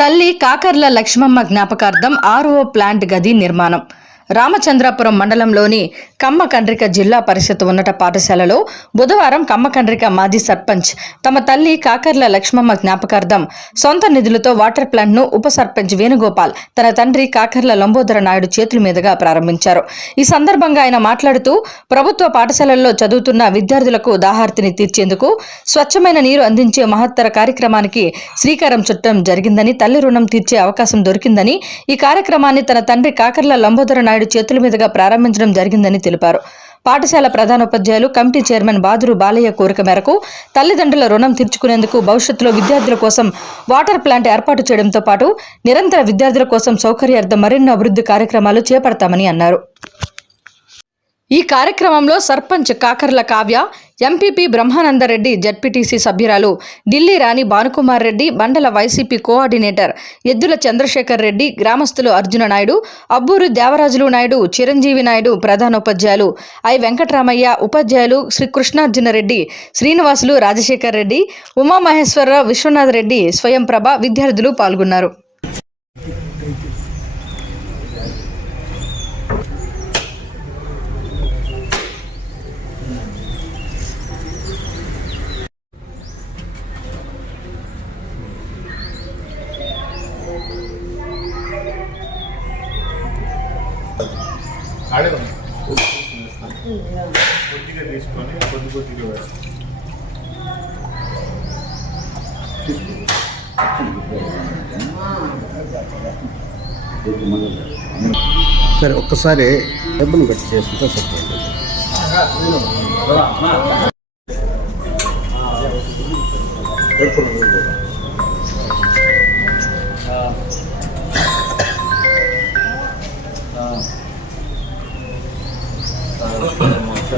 తల్లి కాకర్ల లక్ష్మమ్మ జ్ఞాపకార్థం RO plant గది నిర్మాణం. రామచంద్రాపురం మండలంలోని కమ్మకండ్రిక జిల్లా పరిషత్ ఉన్నత పాఠశాలలో బుధవారం కమ్మకండ్రిక మాజీ సర్పంచ్ తమ తల్లి కాకర్ల లక్ష్మమ్మ జ్ఞాపకార్థం సొంత నిధులతో వాటర్ ప్లాంట్ను ఉప సర్పంచ్ వేణుగోపాల్ తన తండ్రి కాకర్ల లంబోదర నాయుడు చేతుల మీదుగా ప్రారంభించారు. ఈ సందర్భంగా ఆయన మాట్లాడుతూ ప్రభుత్వ పాఠశాలల్లో చదువుతున్న విద్యార్థులకు దాహార్తిని తీర్చేందుకు స్వచ్ఛమైన నీరు అందించే మహత్తర కార్యక్రమానికి శ్రీకారం చుట్టం జరిగిందని తల్లి రుణం తీర్చే అవకాశం దొరికిందని ఈ కార్యక్రమాన్ని తన తండ్రి కాకర్ల లంబోదర నాయుడు చేతుల మీదుగా ప్రారంభించడం జరిగిందని తెలిపారు. పాఠశాల ప్రధానోపాధ్యాయులు కమిటీ చైర్మన్ బాదురు బాలయ్య కోరిక మేరకు తల్లిదండ్రుల రుణం తీర్చుకునేందుకు భవిష్యత్తులో విద్యార్థుల కోసం వాటర్ ప్లాంట్ ఏర్పాటు చేయడంతో పాటు నిరంతర విద్యార్థుల కోసం సౌకర్యార్థం మరెన్నో అభివృద్ధి కార్యక్రమాలు చేపడతామని అన్నారు. ఈ కార్యక్రమంలో సర్పంచ్ కాకర్ల కావ్య ఎంపీపీ బ్రహ్మానందరెడ్డి జడ్పీటీసీ సభ్యురాలు ఢిల్లీ రాణి భానుకుమార్ రెడ్డి మండల వైసీపీ కోఆర్డినేటర్ ఎద్దుల చంద్రశేఖర్ రెడ్డి గ్రామస్తులు అర్జున నాయుడు అబ్బూరు దేవరాజులు నాయుడు చిరంజీవి నాయుడు ప్రధానోపాధ్యాయులు ఐ వెంకటరామయ్య ఉపాధ్యాయులు శ్రీ కృష్ణార్జున రెడ్డి శ్రీనివాసులు రాజశేఖర్ రెడ్డి ఉమామహేశ్వరరావు విశ్వనాథ్ రెడ్డి స్వయంప్రభ విద్యార్థులు పాల్గొన్నారు. ఆడే ఉంది. కొద్దిగా తీసుకొని కొద్ది కొద్దిగా వేస్తాం. సరే ఒక్కసారి డబ్బులు కట్ చేసుకుంటే సరిపోతుంది ఇంకా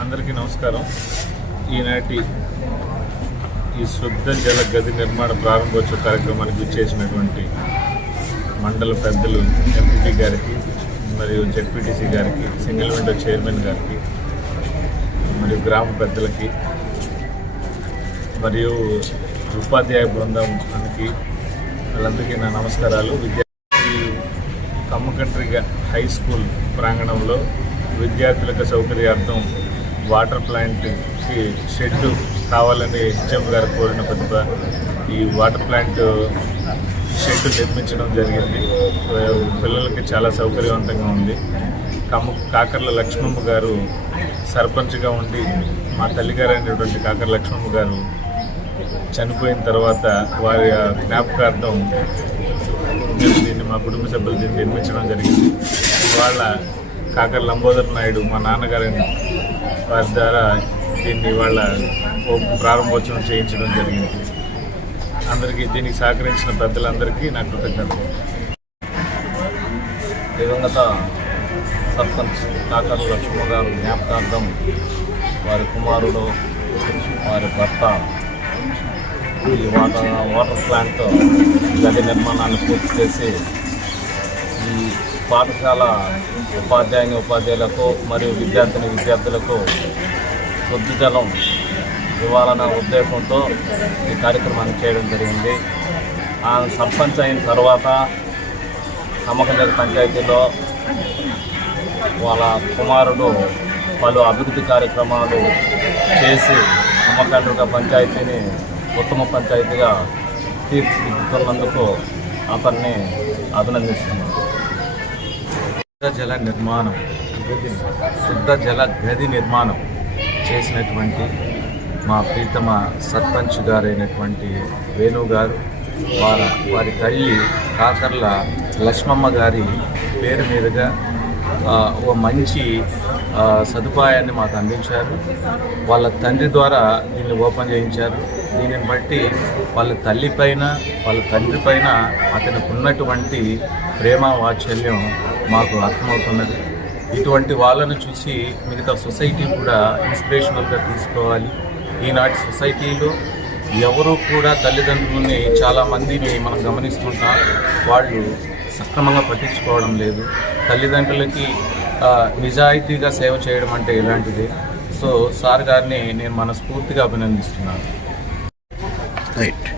అందరికీ నమస్కారం. ఈనాటి ఈ శుద్ధ జల గది నిర్మాణ ప్రారంభోత్సవ కార్యక్రమానికి విచ్చేసినటువంటి మండల పెద్దలు ఎంపీటీ గారికి మరియు జెడ్పీటీసీ గారికి సింగిల్ విండో చైర్మన్ గారికి మరియు గ్రామ పెద్దలకి మరియు ఉపాధ్యాయ బృందానికి వాళ్ళందరికీ నా నమస్కారాలు. విద్యార్థి కమ్మకంట్రిగా హై స్కూల్ ప్రాంగణంలో విద్యార్థులకు సౌకర్యార్థం వాటర్ ప్లాంట్కి షెడ్ కావాలని హెచ్ఎం గారు కోరిన ప్రతిభ ఈ వాటర్ ప్లాంట్ షెడ్ నిర్మించడం జరిగింది. పిల్లలకి చాలా సౌకర్యవంతంగా ఉంది. కమ్మ కాకర్ల లక్ష్మమ్మ గారు సర్పంచ్గా ఉండి మా తల్లిగారు అయినటువంటి కాకర లక్ష్మమ్మ గారు చనిపోయిన తర్వాత వారి జ్ఞాపకార్థం మేము దీన్ని మా కుటుంబ సభ్యులు దీన్ని నిర్మించడం జరిగింది. వాళ్ళ కాకర లంబోదర్ నాయుడు మా నాన్నగారిని వారి ద్వారా దీన్ని వాళ్ళ ప్రారంభోత్సవం చేయించడం జరిగింది. అందరికీ దీనికి సహకరించిన పెద్దలందరికీ నా కృతజ్ఞతలు. దివంగత సర్పంచ్ కాకర లక్ష్మ గారు జ్ఞాపకార్థం వారి కుమారుడు వారి భర్త ఈ వాటర్ వాటర్ ప్లాంట్ గది నిర్మాణాన్ని పూర్తి చేసి ఈ పాఠశాల ఉపాధ్యాయుని ఉపాధ్యాయులకు మరియు విద్యార్థిని విద్యార్థులకు శుద్ధి జలం ఇవ్వాలన్న ఉద్దేశంతో ఈ కార్యక్రమాన్ని చేయడం జరిగింది. ఆమె సర్పంచ్ అయిన తర్వాత కమ్మకంజరి పంచాయతీలో వాళ్ళ కుమారుడు పలు అభివృద్ధి కార్యక్రమాలు చేసి కమ్మకండ్రిక పంచాయతీని ఉత్తమ పంచాయతీగా తీర్చిదిద్దుతున్నందుకు అతన్ని అభినందిస్తున్నాను. శుద్ధ జల నిర్మాణం శుద్ధ జల గది నిర్మాణం చేసినటువంటి మా ప్రీతమ సర్పంచ్ గారైనటువంటి వేణు గారు వారి వారి తల్లి కాకర్ల లక్ష్మమ్మ గారి పేరు మీదుగా ఒక ఓ మంచి సదుపాయాన్ని మాకు అందించారు. వాళ్ళ తండ్రి ద్వారా దీన్ని ఓపెన్ చేయించారు. దీనిని బట్టి వాళ్ళ తల్లి పైన వాళ్ళ తండ్రి పైన అతనికి ఉన్నటువంటి ప్రేమ వాత్సల్యం మాకు అర్థమవుతున్నది. ఇటువంటి వాళ్ళను చూసి మిగతా సొసైటీ కూడా ఇన్స్పిరేషనల్గా తీసుకోవాలి. ఈనాటి సొసైటీలో ఎవరు కూడా తల్లిదండ్రులని చాలా మందిని మనం గమనిస్తుంటాం. వాళ్ళు సక్రమంగా పట్టించుకోవడం లేదు. తల్లిదండ్రులకి నిజాయితీగా సేవ చేయడం అంటే ఇలాంటిది సో సార్ గారిని నేను మనస్ఫూర్తిగా అభినందిస్తున్నాను. రైట్